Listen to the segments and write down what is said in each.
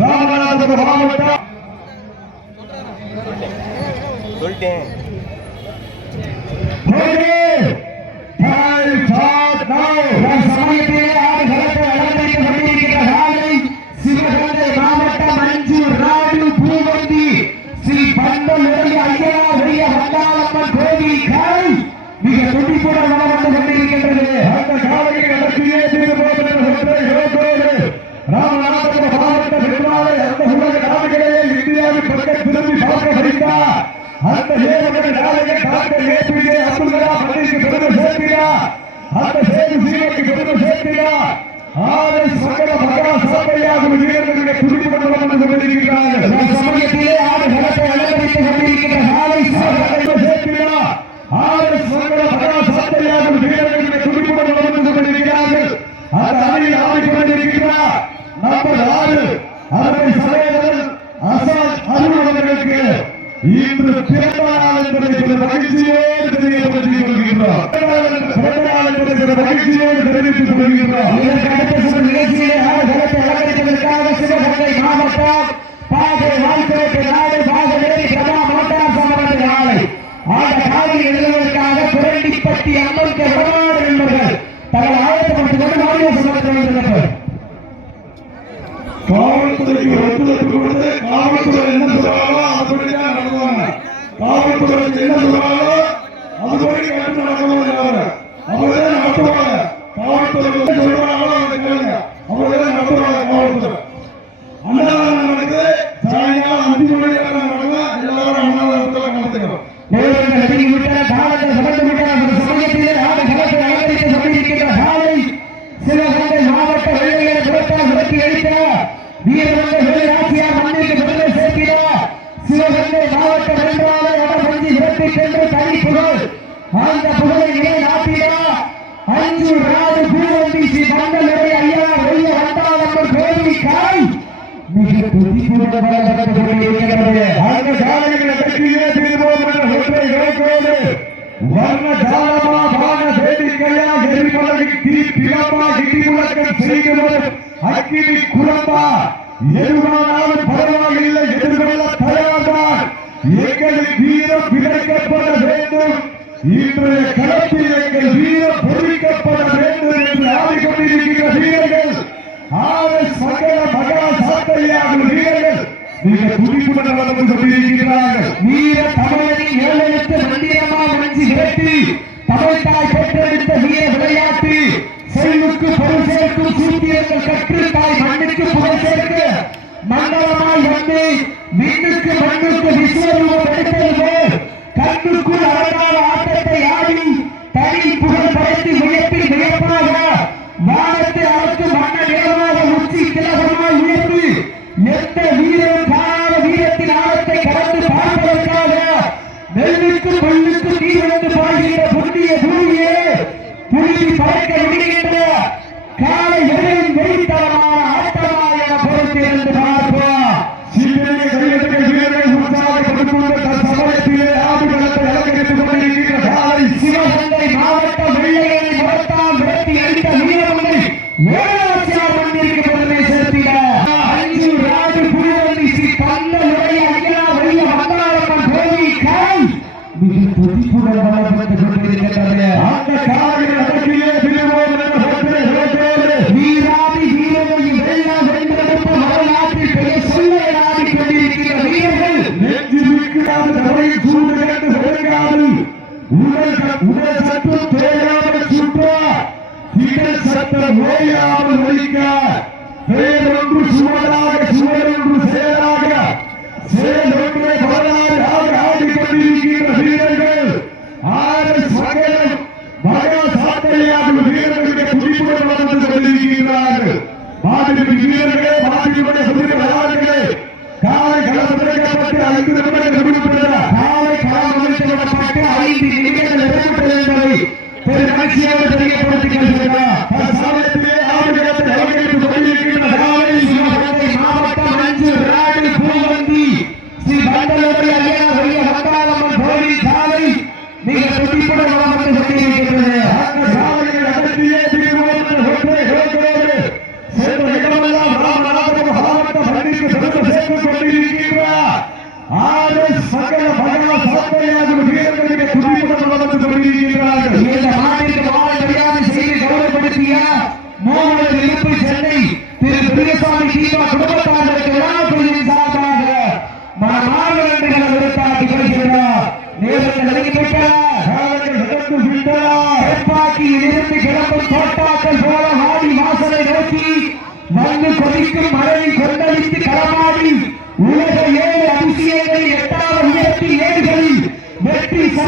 ராமநாதபுரம் மாவட்டம். சொல்லிட்டேன். அந்த சேவகனை நாளைய டாக்டர் ஏபிஜே அப்துல் கலாம் மன்னிக்கு பெருமை சேர்த்தியா அந்த சேது சீமைக்கு பெருமை சேர்த்தியா ஆதர் சங்கர மகா சபையாகும் வீரர்களுடைய குடிமக்கள் சமயத்திலே ஆறு கலத்தை அலங்கரித்துக் கொண்டிருக்கிற தெரிவித்துக் கொள்கின்றோம் நிகழ்ச்சியை அவர்களுக்கு அலங்கரிப்பதற்காக சிவகங்கை மாவட்டம் என்ன சொல்றாங்களோ அதுபடி நடத்துவாங்க. அவர் করবো தீ பிளப்பா இடி முழக்கம் செய்கிறவர் அக்கினி குழம்பா. எதுவானாலும் பரவாயில்லை எதிர்கொள்ள विष्णु के बंधु को विश्व रूप में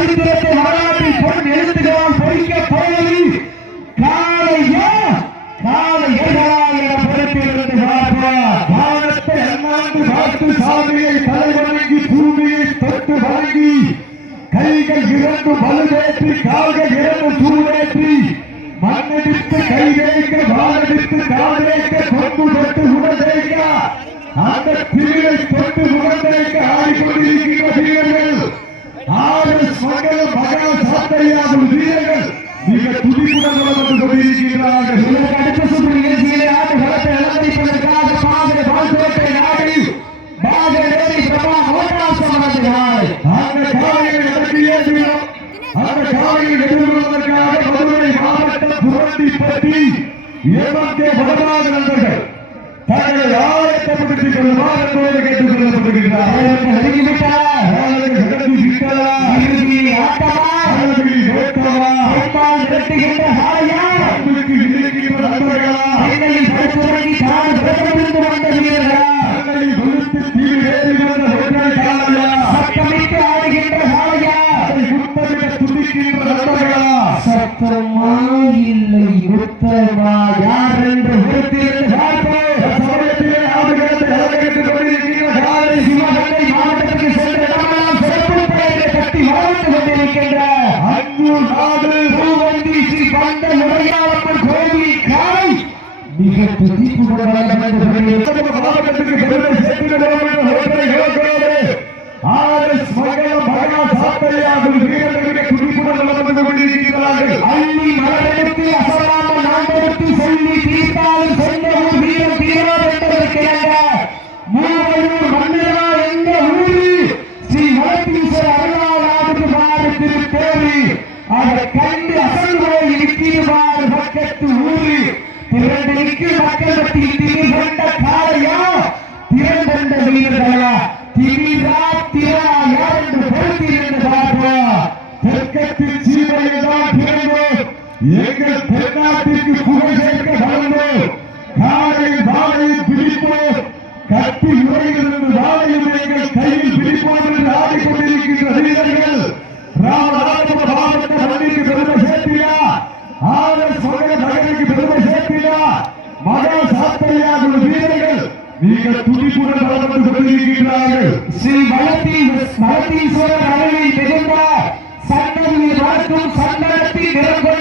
வெற்றி சரித்திரத்தை வரலாற்றில் பொன் எழுத்துகளால் பொறிக்க போவது காலையா காலை ஏழா என பொறுப்பிலிருந்து பார்ப்பார் வானத்தை அண்ணாந்து பார்த்து சாமியை தலைவணங்கி பூமியை தொட்டு வணங்கி கைகள் இரண்டு பலுவேற்றி கால்கள் இரண்டு சூடேற்றி மண்ணடித்து கை வைக்க வானடித்து கால் வைக்க கொண்டு தொட்டு உடலைக்க அந்த தீரை தொட்டு உடலைக்க ஆடிக்கொண்டிருக்கின்ற மகா சாத்தையாகும் வீரர்கள் மிக துடிப்புடன் வளர்ந்து கொண்டிருக்கிறார்கள் அடுத்த சுற்று நிகழ்ச்சியிலே ஆட்டு களத்தை அலங்கரிப்பதற்காக பாகர பால்கோட்டை நாடி பாகர நேரி பிரபா மோட்டாசம் நடத்துகிறார் அந்த காலையில் நடத்திய தினம் அந்த காலையில் எதிர்கொள்வதற்காக மதுரை மாவட்டம் புரண்டிப்பட்டி ஏமாந்தே பகவான் நண்பர்கள் தங்களை ஆயத்தப்படுத்திக் கொள்ளுமாறு கேட்டுக் கொள்ளப்பட்டிருக்கிறார் நேரங்கள் பெரும்பால் விரட்டுகின்ற சாலையா? அன்புக்கு இருக்கின்ற நண்பர்களா? சென்னையில் படுத்துறங்கி கால் பிரதமிருந்து வந்த வீரர்களா தங்களை கொடுத்து தீர் ஏறுகின்ற ஒற்றை காலையா சத்தமிட்டு ஆடுகின்ற சாலையா அதை முத்தமிட துடிக்கின்ற நண்பர்களா சத்தமா இல்லை உத்தமா யார் என்று பொறுத்திருந்து பார்ப்போம் சமயத்திலே ஆடுகளத்தை அலங்கரித்துக் கொண்டிருக்கின்ற காலை சிவகங்கை மாவட்டத்துக்கு சென்ற இடமெல்லாம் சிறப்பு பெயரை கட்டி வாழ்ந்து கொண்டிருக்கின்ற அன்பு நாடு பூவந்தி ஸ்ரீ பந்த முறையாளம்மன் கோவில் காய் மிக துதிப்புடன் வளர்ந்து கொண்டிருக்கிறது. மாவட்டத்துக்கு பெருமை சேர்த்துகிறோம் என்ற ஒற்றை இலக்கோடு ஆர்எஸ் மங்களம் பகவா சாத்தையாகும் வீரர்களுக்கு துடிப்புடன் வளர்ந்து கொண்டிருக்கிறார்கள் காலையில் வாழையில் பிடிப்போம். கத்தி முறையிலிருந்து வாழையும் எங்கள் கையில் பிடிப்போம் என்று ஆடிக்கொண்டிருக்கின்ற வீரர்கள். ராமநாதபுரம் மாவட்ட மண்ணிற்கு பெருமை சேர்த்தியா? நகருக்கு பெருமை சேர்த்தியா? மகா வீரர்கள் நீங்கள் துடிப்புடன் கொண்டிருக்கிறார்கள் ஸ்ரீ வளத்தி வளத்தீஸ்வரர் அருளில் மிகுந்த நிறம்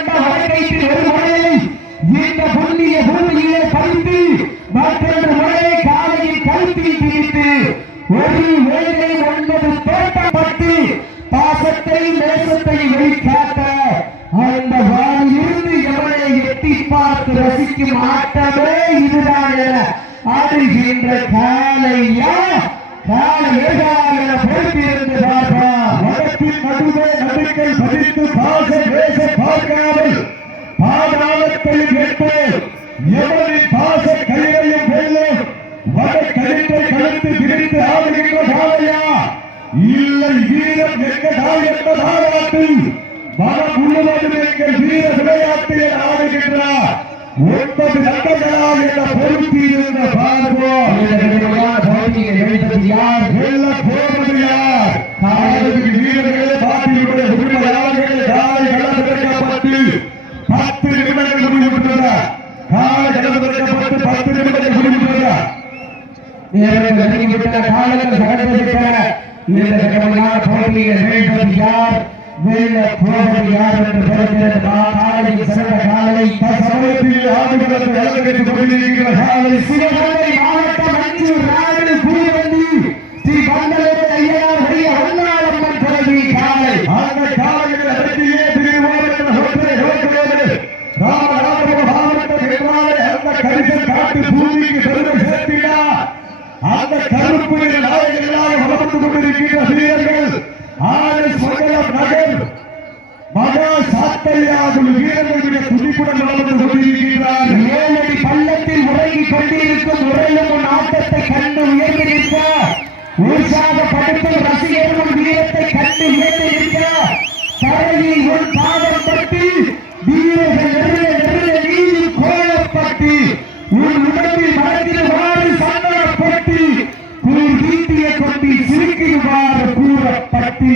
ஒரு வேலை ஒன்பது தோட்டப்பட்டு பாசத்தை நேசத்தை வெளிக்காட்ட அந்த வானிலிருந்து எவனை எட்டி பார்த்து ரசிக்கும் ஆட்டமே இதுதான் என ஆடுகின்ற காலையா காலை ஏகால பொறுத்திருந்து பார்ப்பா. வடக்கின் நடுவே நம்பிக்கை பதித்து பாச பேச பார்க்காமல் பாதாளத்தை வெட்டு எவனின் வீரம் எங்கடா மனம் முழுவதும் எங்கள் வீர விளையாட்டில் ஆடுகின்றார் ஒன்பது நண்பர்களா என்ற பொறுத்தி இருந்த பார்ப்போம் யார் வெல்ல போவது யார் காலைக்கு வீரர்களே பாட்டியுடைய உரிமையாளர்களே காலை களமிறக்கப்பட்டு பத்து நிமிடங்கள் முடிவுற்றன காலை களமிறக்கப்பட்டு பத்து நிமிடங்கள் நேரங்கள் நெருங்கிவிட்டன காலங்கள் இந்த கட்டமையான போட்டியில் வெல்வது யார்? வெல்ல போவது யார் என்று பிறக்கிறது காலையில் சிறந்த காலை சமயத்தில் ஆடுகளத்தை அலங்கரித்துக் கொண்டிருக்கிற காலை சிவகங்கை மாவட்டம் அஞ்சூர் நாடு புலிவந்தி ஸ்ரீ பந்தலூர் ஐயனார் பெரிய வல்லாளம்மன் தலைவி காலை. அந்த காலையில் அடக்கியே பிரிவோம் என்ற ஒற்றை நோக்கோடு ராமநாதபுரம் மாவட்டம் என்றாலே அந்த கரிசல் காட்டு பூமிக்கு பெருமை சேர்த்தினா அந்த கருப்பு நிற நாயகர்களாக வளர்ந்து கொண்டிருக்கின்ற வீரர்கள் ஆறு மங்கலம் நகர் மகா சாத்தையாகும் வீரர்கள் மிக துடிப்புடன் வளர்ந்து கொண்டிருக்கின்ற உற்சாகப்படுத்தும் ரசிகர்கள் வீரத்தை கண்டு வியந்து நிற்க தரையில் உன் பாதம் பட்டு வீரர்கள் நெருங்க நெருங்க நீதி கோலப்பட்டு உன் உடம்பில் மனதில் வாரி சந்தனப்பட்டு கூர் வீட்டிய கொண்டு சிரிக்குமாறு கூறப்பட்டு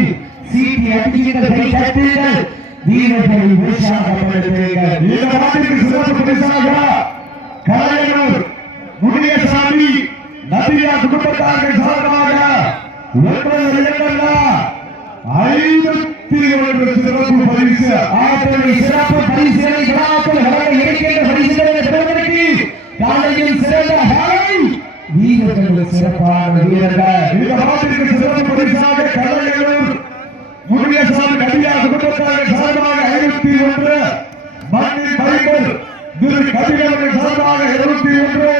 சீட்டி அடிக்கின்ற கை தட்டுங்கள் வீரர்களை உற்சாகப்படுத்துங்கள் இந்த நாட்டிற்கு சிறப்பு பரிசாக கலைஞர் முனியசாமி நதியா குடும்பத்தார்கள் சார்பாக ஒன்பது இரண்டல்ல ஐநூத்தி ஒன்று சிறப்பு பரிசு. சிறப்பு விழாக்கள் வழங்க இருக்கின்ற பரிசுகளை பெறுவதற்கு காலையில் சிறந்த ஹாய் வீரர்கள் சிறப்பான வீரர்கள் இந்த நாட்டிற்கு சிறப்பு பரிசாக கலைஞர் முனியசாமி நதியா குடும்பத்தார்கள் சார்பாக ஐநூத்தி ஒன்று மண்ணின் பைபர் திரு சார்பாக இருபத்தி ஒன்று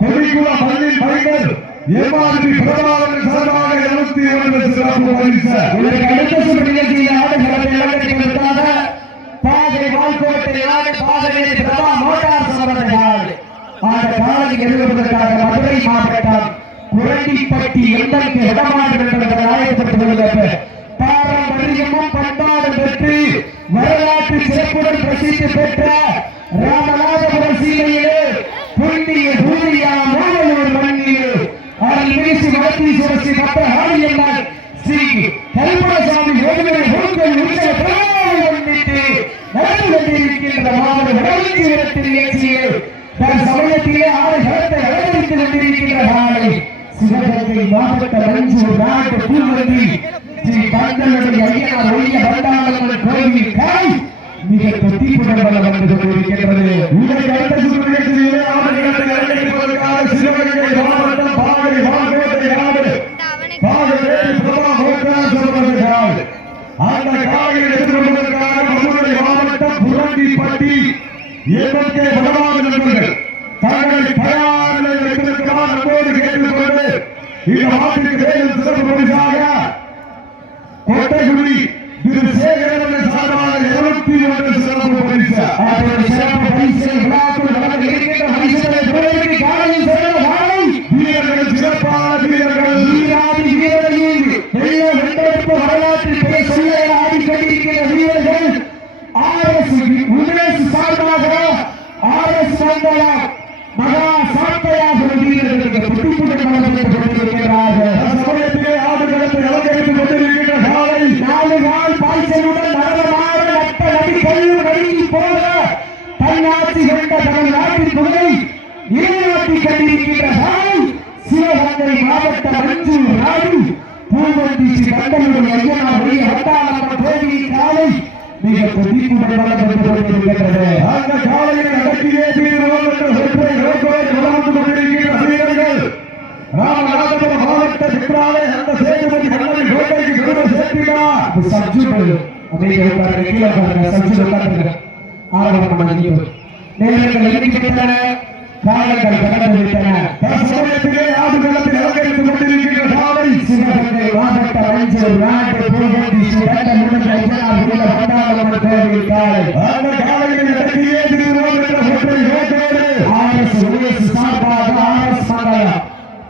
கொடிக்குள பள்ளி பைபர் ஏமாற்றி பிரபாகரன் சார்பாக இருநூத்தி ஒன்று சிறப்பு பரிசு. அடுத்த சுற்று பாதை வால்கோட்டை நாடு பாதை மோட்டார் சம்பந்தங்கள் அந்த காலைக்கு எழுதுவதற்காக மதுரை மாவட்டம் குரண்டிப்பட்டி எந்தற்கு இடமாறு என்பதற்கு ஆயத்தப்பட்டுள்ளது பாரம்பரியமும் பண்பாடு பெற்று வரலாற்று சிறப்புடன் பிரசித்தி பெற்ற ராம மாவட்ட வடவஞ்சி இடத்தில் நிகழ்ச்சியில் தன் சமயத்திலே ஆறு களத்தை அலங்கரித்துக் கொண்டிருக்கின்ற காலை. சிவகங்கை மாவட்ட மஞ்சூர் நாட்டு பூமதி ஸ்ரீ பந்தலுடைய ஐயனார் ஒழிய வந்தாளம்மன் கோயில் காய் மிக தொட்டிப்புடன் வளம் வந்து கொண்டிருக்கின்றது. இதற்கு அடுத்த சுற்று நிகழ்ச்சியிலே ஆடுகளத்தை அலங்கரிப்பதற்காக சிவகங்கை மாவட்டம் பாகை வாங்கோட்டை நாடு பாகவேலி பிரபா மோட்டார் சம்பந்தர்கள் அந்த காலையில் எதிர்கொள்வதற்காக மதுரை மாவட்டம் புரண்டிப்பட்டி ஏமக்கே வடமாக நண்பர்கள் தங்களை தயார் நிலையில் நம்மோடு கேட்டுக்கொண்டு இந்த மாட்டிற்கு மேலும் சிறப்பு பரிசாக கோட்டைக்குடி திரு சேகரன் சார்பாக இருநூத்தி ஒன்று சிறப்பு பரிசு அவருடைய சிறப்பு பரிசை விழாக்குள் வழங்க இருக்கின்ற பரிசுகளை பெறுவதற்கு காலையில் சிறந்த காலை வீரர்கள் சிறப்பான வீரர்கள் வீராதி வீரர்கள் வெள்ள வென்றெடுப்பு வரலாற்றில் பெயர் சொல்ல ஆடிக்கொண்டிருக்கிற வீரர்கள் ஆர் எஸ் உமேஷ் சார்பாக ஆர் எஸ் மண்டல மகா சாட்டையாக வீரர்களுக்கு புட்டுப்புடன் வழங்கப்பட்டுக் கொண்டிருக்கிறார்கள் சமயத்திலே ஆடுகளத்தை அலங்கரித்துக் கொண்டிருக்கின்ற காலை நாலு நாள் பாய்ச்சலுடன் நடனமாட நட்ட நடி கல்லு நடுங்கி போக தன்னாட்சி கொண்ட தனது நாட்டின் புகழை நிலைநாட்டி கொண்டிருக்கின்ற காலை சிவகங்கை மாவட்ட மஞ்சூர் ராணி பூவந்தி ஸ்ரீ கண்டலுடைய ஐயனார் உடைய வட்டாளம்மன் கோவில் காலை மிக கொதிப்புடன் வளர்ந்து கொண்டிருக்கிறது அந்த காலையில் அடக்கியே தீர்வோம் என்ற ஒற்றை நோக்கோடு வளர்ந்து கொண்டிருக்கின்ற வீரர்கள் ராமநாதபுரம் மாவட்ட சித்ராலை அந்த சேதுபதி கண்ணனை கோட்டைக்கு விருது சேர்க்கிறார் சப்ஜூட் அமைதி உட்கார்ந்து கீழே உட்கார்ந்து சப்ஜூட் உட்கார்ந்து ஆரம்பம் பண்ணி நேரங்கள் எண்ணிக்கிட்டன காலங்கள் கடந்து விட்டன. தற்சமயத்திலே ஆடுகளத்தில் அலங்கரித்துக் கொண்டிருக்கின்ற காலை சிவகங்கை மாவட்ட மஞ்சள் நாட்டு பூவந்தி சிறந்த ஐயனார் உள்ள கோவில் காலை அந்த காலையில் அடக்கியே தீர்வோம் என்ற ஒற்றை நோக்கோடு ஆர்எஸ் உயர்ஸ் சார்பாக ஆர்எஸ் மண்டலம்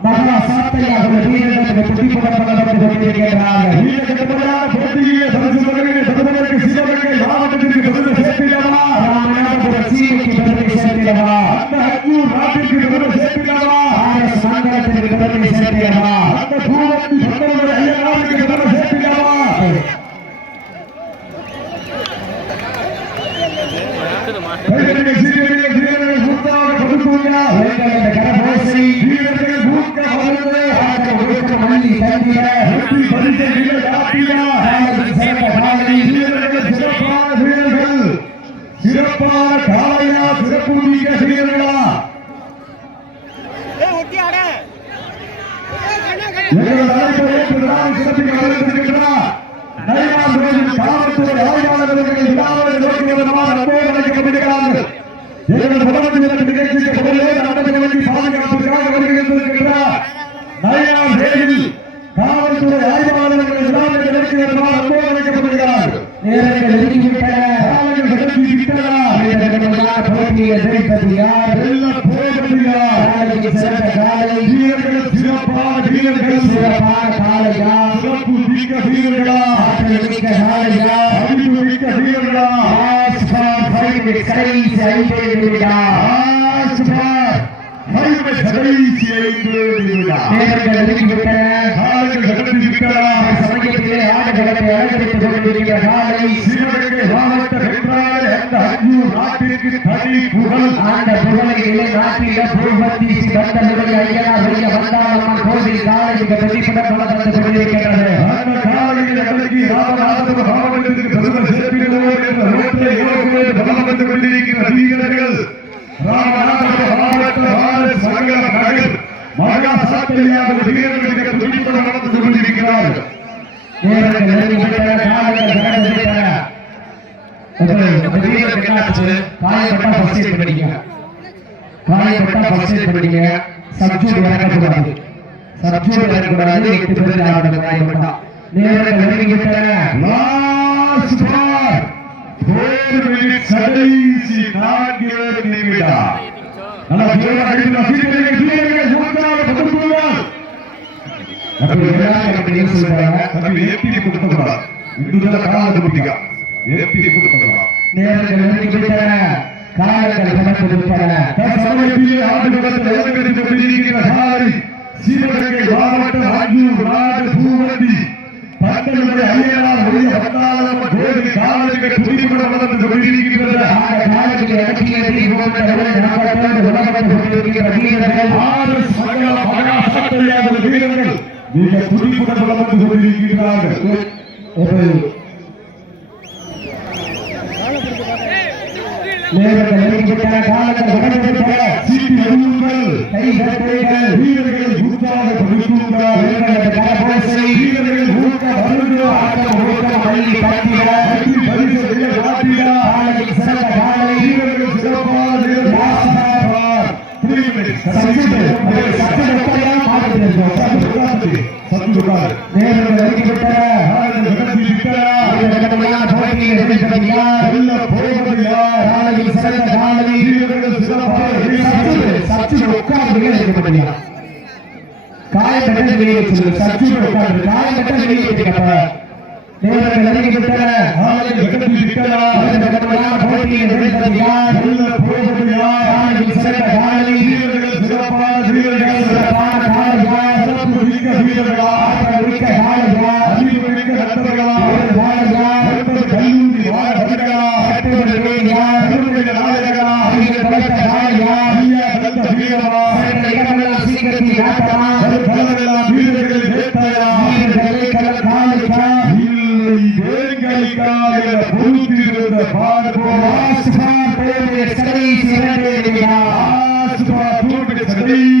மகா சாத்தையாக வீரர்களுக்கு துடிப்புடன் வளர்ந்து கொண்டிருக்கிறார்கள் இந்த கட்டுப்படியான போட்டியிலே பரிசு தொகையை பெறுவதற்கு சிவகங்கை மாவட்டத்திற்கு பெருமை சேர்த்திடவா ராமநாதபுரம் சீமைக்கு பெருமை சேர்த்திடவா அந்த அஞ்சூர் நாட்டிற்கு பெருமை சேர்த்திடவா ஆர்எஸ் மண்டலத்திற்கு பெருமை சேர்த்திடவா அந்த பூவந்தி சொந்தங்களுடைய ஐயனாருக்கு பெருமை சேர்த்திடவா கைதடிகள் சீக்கிரங்கள் வீரர்கள் கூட்டாக கொடுத்துள்ளா எங்களது கரபோசை வீரர்கள் கூட்ட வளர்ந்து ஆட்ட ஒழுக்க மல்லி தந்திர வெற்றி பரிசை வீரர் காப்பியா காலையில் சிறந்த காலை வீரர்கள் சிறப்பான வீரர்கள் சிறப்பான காலையா சிறப்பு மிக்க வீரர்களா எங்களது அழைப்பை ஏற்று விழாவை சிறப்பிக்க வந்திருக்கின்றார் நயினார் கோவில் காவல்துறை ஆய்வாளர்கள் விழாவை நோக்குவதனால் அன்போடு அழைக்கப்படுகிறார்கள் எங்களது முதலமைச்சர் நிகழ்ச்சி நிகழ்ச்சிக்கு முதலே நடந்து வேண்டி பாதுகாப்பிற்காக வருகின்றிருக்கின்றார் நயினார் கோவில் காவல்துறை ஆய்வாளர்கள் விழாவை நிகழ்ச்சிவதனால் அன்போடு அழைக்கப்படுகிறார்கள் நேரங்கள் நெருங்கிவிட்டன போட்டியை ஜெயிப்பது யார் வெல்ல போவதில்லை காலையில் சிறந்த காலை வீரர்கள் சிறப்பான வீரர்கள் சிறப்பான காலையா சிறப்பு மிக்க வீரர்களா ஆற்றல் மிக்க காலையா அறிவு மிக்க வீரர்களா Last for five minutes, கடைசி ஐந்து நிமிடம். கடைசி ஐந்து நிமிடம் காலங்கள் கடந்து விட்டன சமயத்திலே அலங்கரித்துக் கொண்டிருக்கிற காலை மாவட்ட நாட்டிற்கு தனி புகழ் அந்த புகழையிலே நாட்டில பூபதி கந்தனுடைய ஐயனாருடைய வந்தாளம்மன் கோவில் காலை மிக பிரதிபலம் வளர்ந்து அந்த காலையில் அடங்கி ராமநாதபுரம் மாவட்டத்திற்கு பெருமை சேர்ப்பிடுவோம் என்ற நோக்கை இலக்குவோடு வந்து கொண்டிருக்கிற வீரர்கள் ராமநாதபுரம் மாவட்ட மாநில சங்கர நகர் மகா சாத்தலியாக வீரர்கள் மிக துடிப்புடன் நடந்து கொண்டிருக்கிறார்கள். கடந்து காயப்பட்டா first aid பண்ணிக்க. காயப்பட்டா first aid பண்ணிக்க. substitute இறக்கக்கூடாது. substitute இறக்கக்கூடாது. எட்டு பேர் ஆடணும் காயப்பட்டா. நேரங்கள் நெருங்கிவிட்டன. லாஸ்ட் பார் ஃபோர் மினிட்ஸ் கடைசி நான்கு நிமிடம் நல்ல ஜோரா அடிக்கிற வீரர்கள் வீரர்கள் மூன்றாவது படுத்துவார் அப்படி எல்லாரும் அப்படி சொல்றாங்க? தம்பி ஏபி கொடுத்தா இதுதான் காலாத குட்டிக்கா ஏபி கொடுத்தா நேரங்கள் நெருங்கிவிட்டன. காலங்கள் விட்டன. தற்சமயத்திலே ஆடுகளத்தில் அலங்கரித்துக் கொண்டிருக்கிற காலை சிவகங்கை மாவட்ட ஆஞ்சூர் நாடு பூவந்தி. பத்தனுடைய ஐயனார் உடைய வந்தாளம் கோவில் காலைகள் துடிப்புடன் வளர்ந்து கொண்டிருக்கிறது அந்த காலத்தில் இறக்கியதை போன்றவர்கள் நாமத்தோடு உலகத்தில் கொண்டிருக்கிற வீரர்கள். ஆறு சகல மகாசக்தியாக வீரர்கள். மிக வளர்ந்து கொண்டிருக்கிறார்கள் ஒரு நேரங்கள் நெருங்கிவிட்டன. காலங்கள் கடந்து விட்டன. சீட்டி எழுங்கள் கை தட்டுங்கள். வீரர்களை உற்சாகப்படுத்துங்கள் வீரர்களது கரகோசை. வீரர்கள் ஊக்க வருகிறோம் ஆட்டம் ஊக்கம் அள்ளி தட்டிட. பரிசு வெல்ல காட்டிடா காலையில் சிறந்த காலை. வீரர்கள் சிறப்பான வீரர்கள் த்ரீ மினிட்ஸ் சச்சுடு. அதை சச்சுடு சத்து நேரங்கள் நெருங்கிவிட்டன. காலையில் கடத்தி இந்த கடுமையான போட்டியில் எதிர்ப்பது யார்? வெல்ல போவது யார் காலையில் சிறந்த காலை. வீரர்கள் சிறப்பான சச்சுடு. வீரர்கள் சச்சுடு உட்கார்ந்து வெளியே இருக்கப்பட்டது யார்? காயப்பட்ட வெளியே சொல்லு சச்சுடு உட்கார்ந்து காயப்பட்ட வெளியே இருக்கப்ப நேரங்கள் நெருங்கிவிட்டன. காலையில் கடத்தி விட்டா இந்த கடுமையான போட்டியில் எதிர்ப்பது யார்? வெல்ல போவது யார் காலையில் சிறந்த காலை. வீரர்கள் சிறப்பான வீரர்கள் சிறப்பான காலை யார்? சிறப்பு மிக்க வீரர்களா Amém.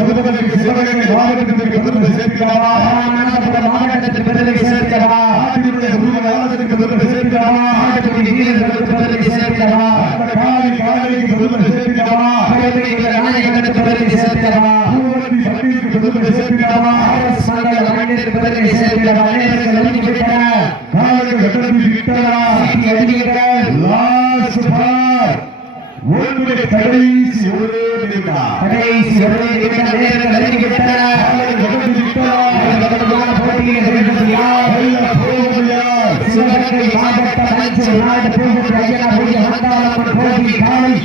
பருவதற்கு சிவகங்கை மாவட்டத்திற்கு பெருமை ராமநாதபுரம் மாவட்டத்திற்கு பெருமை சேர்க்கிறவா? நாட்டினுடைய உரிமை ஆனதற்கு பெருமை சேர்க்கிறாமா நாட்டுக்குடி வீரர்களுக்கு பெருமை சேர்க்கிறவா? காலை காலைக்கு பெருமை பெருமையுள்ள நாயகனுக்கு பெருமை சேர்க்கிறவா? பெருமை மண்ணிற்கு பெருமை சேர்க்கிறவா? விட்டனா சீட்டி அடிவீர்கள். லாஸ்ட் பார் ஓடுடைய கடைசி ஒரே நிமிடம் கடைசி ஒரே நிமிடம் நேரம் நெருங்கி விட்டன நெருங்கி விட்டன போட்டியில் நெருங்கி யார் போகுயா சிவகங்கை மாவட்ட அமைச்சர் நாடு போகும் ஐயா போய் வந்தாலும் போட்டி காலை